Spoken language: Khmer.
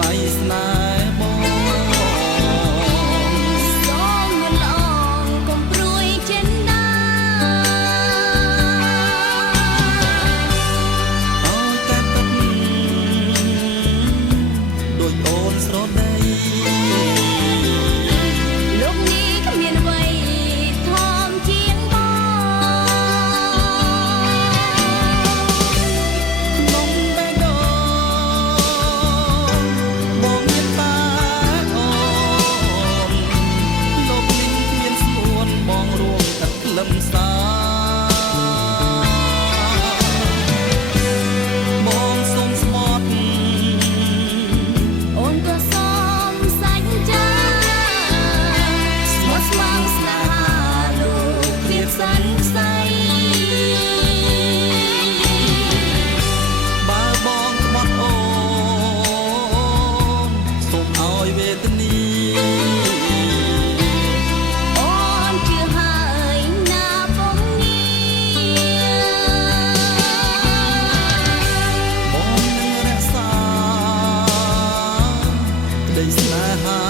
ឡៃស្នេហ៍បងសូមមិនអងកុំព្រួយចិនដាអើយតែពិតដូចអូនស្រដីលោកនេះគ្មានអ្វីធំជាងបងក្នុងបេះដូងបងមានតែអូនលោកនេះគ្មានស្មួនបងរួមទឹកក្លឹមសាបងសូមស្មត់អូនក៏សូមសាច់ចាស្មោះស្មងស្នេហាលោកគ្មានសង្ស័យបើបងក្បត់អូនសូមឲ្យវេទនាអូនជឿហើយណាបងងារបងនឹងរក្សាក្តីស្នេហា